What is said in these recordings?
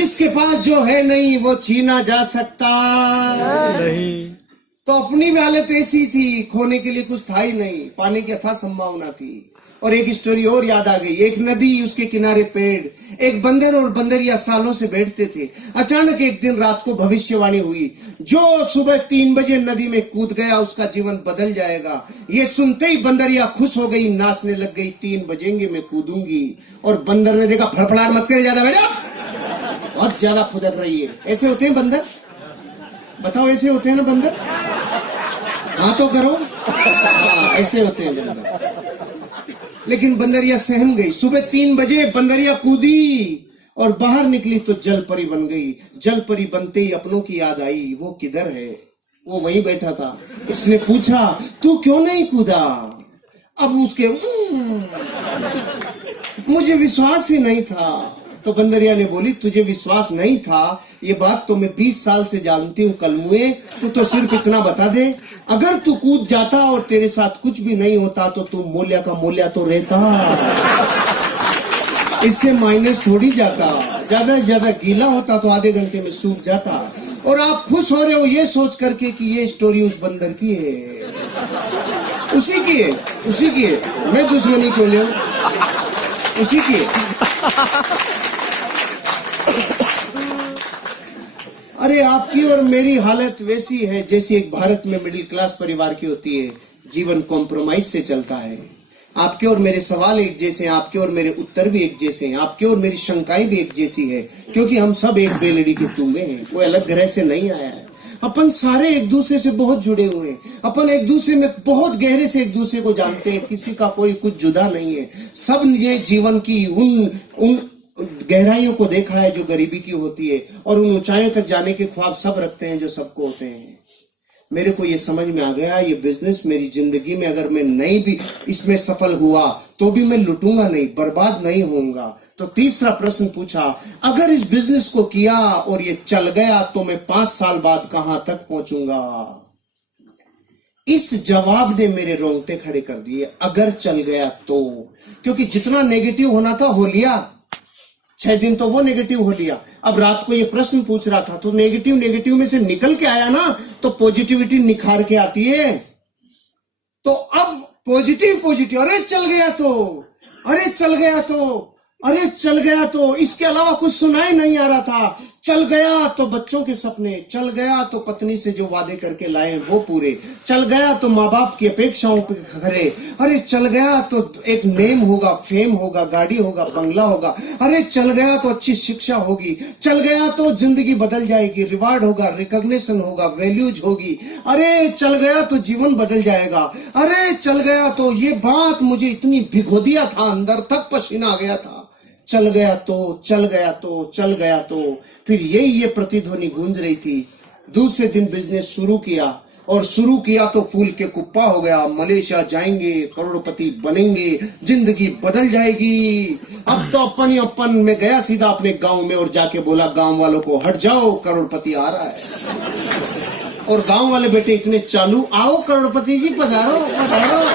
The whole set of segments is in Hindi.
जिसके पास जो है नहीं वो छीना जा सकता नहीं। तो अपनी भी हालत ऐसी थी, खोने के लिए कुछ था ही नहीं, पाने की अथाह संभावना थी। और एक स्टोरी और याद आ गई। एक नदी, उसके किनारे पेड़, एक बंदर और बंदरिया सालों से बैठते थे। अचानक एक दिन रात को भविष्यवाणी हुई, जो सुबह 3 बजे नदी में कूद गया उसका जीवन बदल जाएगा। ये सुनते ही बंदरिया खुश हो गई, नाचने लग गई, 3 बजेंगे मैं कूदूंगी। और बंदर ने देखा, फड़फड़ाहट मत करे ज्यादा बेटा, बहुत ज्यादा फुदक रही है। ऐसे होते हैं बंदर, बताओ ऐसे होते हैं ना बंदर? हाँ तो करो, ऐसे होते हैं बंदर। लेकिन बंदरिया सहम गई। सुबह 3 बजे बंदरिया कूदी और बाहर निकली तो जल परी बन गई। जल परी बनते ही अपनों की याद आई, वो किधर है? वो वहीं बैठा था। उसने पूछा, तू क्यों नहीं कूदा? अब उसके मुझे विश्वास ही नहीं था। तो बंदरिया ने बोली, तुझे विश्वास नहीं था, ये बात तो मैं 20 साल से जानती हूँ कलमुए। तू तो सिर्फ इतना बता दे, अगर तू कूद जाता और तेरे साथ कुछ भी नहीं होता तो तू मूल्य का मूल्य तो रहता, इससे माइनस थोड़ी जाता। ज्यादा से ज्यादा गीला होता तो आधे घंटे में सूख जाता। और आप खुश हो रहे हो ये सोच करके कि ये स्टोरी उस बंदर की है, उसी की है, उसी की है। मैं दुश्मनी क्यों ले, उसी की है। अरे आपकी और मेरी हालत वैसी है जैसी एक भारत में मिडिल क्लास परिवार की होती है। जीवन कॉम्प्रोमाइज से चलता है। आपके और मेरे सवाल एक जैसे हैं, आपके और मेरे उत्तर भी एक जैसे हैं, आपके और मेरी शंकाएं भी एक जैसी है, क्योंकि हम सब एक बेलड़ी के टूमे हैं। कोई अलग ग्रह से नहीं आया है। अपन सारे एक दूसरे से बहुत जुड़े हुए हैं। अपन एक दूसरे में बहुत गहरे से एक दूसरे को जानते हैं। किसी का कोई कुछ जुदा नहीं है। सब ये जीवन की उन गहराइयों को देखा है जो गरीबी की होती है, और उन ऊंचाइयों तक जाने के ख्वाब सब रखते हैं जो सबको होते हैं। मेरे को ये समझ में आ गया, ये बिजनेस मेरी जिंदगी में अगर मैं नहीं भी इसमें सफल हुआ तो भी मैं लुटूंगा नहीं, बर्बाद नहीं होऊंगा। तो तीसरा प्रश्न पूछा, अगर इस बिजनेस को किया और ये चल गया तो मैं 5 साल बाद कहां तक पहुंचूंगा? इस जवाब ने मेरे रोंगटे खड़े कर दिए। अगर चल गया तो, क्योंकि जितना नेगेटिव होना था हो लिया। 6 दिन तो वो नेगेटिव हो लिया। अब रात को ये प्रश्न पूछ रहा था तो नेगेटिव में से निकल के आया ना, तो पॉजिटिविटी निखार के आती है। तो अब पॉजिटिव, अरे चल गया तो, अरे चल गया तो, अरे चल गया तो, इसके अलावा कुछ सुनाई नहीं आ रहा था। चल गया तो बच्चों के सपने, चल गया तो पत्नी से जो वादे करके लाए वो पूरे, चल गया तो माँ बाप की अपेक्षाओं पे खरे, अरे चल गया तो एक नेम होगा, फेम होगा, गाड़ी होगा, बंगला होगा, अरे चल गया तो अच्छी शिक्षा होगी, चल गया तो जिंदगी बदल जाएगी, रिवार्ड होगा, रिकॉग्निशन होगा, वैल्यूज होगी, अरे चल गया तो जीवन बदल जाएगा, अरे चल गया तो ये बात मुझे इतनी भिगो दिया था, अंदर तक पसीना आ गया था। चल गया तो, चल गया तो, चल गया तो, फिर ये प्रतिध्वनि गूंज रही थी। दूसरे दिन बिजनेस शुरू किया, और शुरू किया तो फूल के कुप्पा हो गया। मलेशिया जाएंगे, करोड़पति बनेंगे, जिंदगी बदल जाएगी। अब तो अपन में गया सीधा अपने गांव में और जाके बोला गांव वालों को, हट जाओ करोड़पति आ रहा है। और गांव वाले बेटे इतने चालू, आओ करोड़पति जी पधारो पधारो।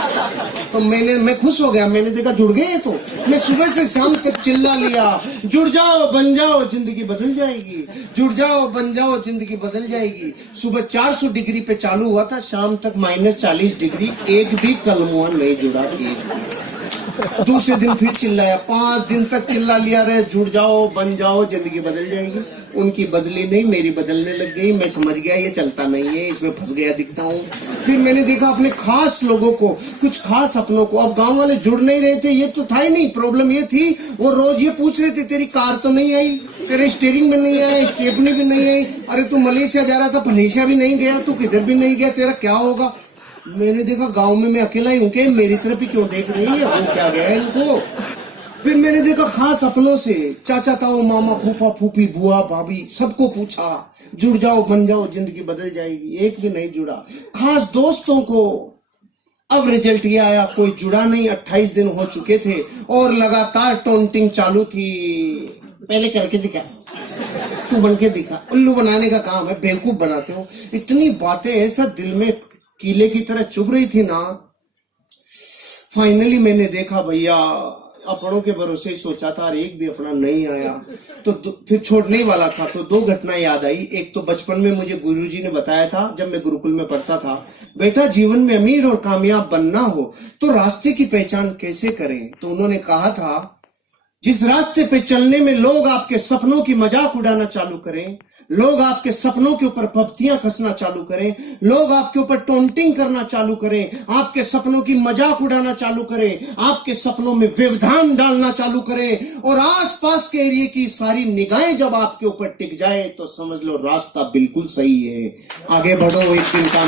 तो मैं खुश हो गया। मैंने देखा जुड़ गए। तो मैं सुबह से शाम तक चिल्ला लिया, जुड़ जाओ बन जाओ जिंदगी बदल जाएगी, जुड़ जाओ बन जाओ जिंदगी बदल जाएगी। सुबह 400 डिग्री पे चालू हुआ था, शाम तक -40 डिग्री, एक भी कलमुआ नहीं जुड़ा। दूसरे दिन फिर चिल्लाया, 5 दिन तक चिल्ला लिया रहे, जुड़ जाओ बन जाओ जिंदगी बदल जाएगी। उनकी बदली नहीं, मेरी बदलने लग गई। मैं समझ गया ये चलता नहीं है, इसमें फंस गया दिखता हूँ। फिर मैंने देखा अपने खास लोगों को, कुछ खास अपनों को। अब गांव वाले जुड़ नहीं रहे थे, ये तो था ही नहीं। प्रॉब्लम ये थी, वो रोज ये पूछ रहे थे, तेरी कार तो नहीं आई, तेरे स्टीयरिंग में नहीं आया, स्टेपनी भी नहीं आई, अरे तू मलेशिया जा रहा था, मलेशिया भी नहीं गया, तू किधर भी नहीं गया, तेरा क्या होगा? मैंने देखा गांव में मैं अकेला ही हूँ, कि मेरी तरफ ही क्यों देख रही है, वो क्या गया इनको। फिर मैंने देखा खास अपनों से, चाचा ताऊ मामा फूफा फूफी बुआ भाभी, सबको पूछा, जुड़ जाओ बन जाओ जिंदगी बदल जाएगी। एक भी नहीं जुड़ा। खास दोस्तों को, अब रिजल्ट ये आया, कोई जुड़ा नहीं। 28 दिन हो चुके थे और लगातार टॉन्टिंग चालू थी। पहले करके दिखा, तू बन के दिखा। उल्लू बनाने का काम है, बेवकूफ बनाते हो। इतनी बातें ऐसा दिल में कीले की तरह चुभ रही थी ना। फाइनली मैंने देखा भैया अपनों के भरोसे ही सोचा था और एक भी अपना नहीं आया, तो फिर छोड़ने ही वाला था। तो दो घटना याद आई। एक तो बचपन में मुझे गुरुजी ने बताया था, जब मैं गुरुकुल में पढ़ता था, बेटा जीवन में अमीर और कामयाब बनना हो तो रास्ते की पहचान कैसे करें। तो उन्होंने कहा था, जिस रास्ते पे चलने में लोग आपके सपनों की मजाक उड़ाना चालू करें, लोग आपके सपनों के ऊपर पपतियां कसना चालू करें, लोग आपके ऊपर टोंटिंग करना चालू करें, आपके सपनों की मजाक उड़ाना चालू करें, आपके सपनों में व्यवधान डालना चालू करें, और आसपास के एरिया की सारी निगाहें जब आपके ऊपर टिक जाए, तो समझ लो रास्ता बिल्कुल सही है, आगे बढ़ो, एक दिन का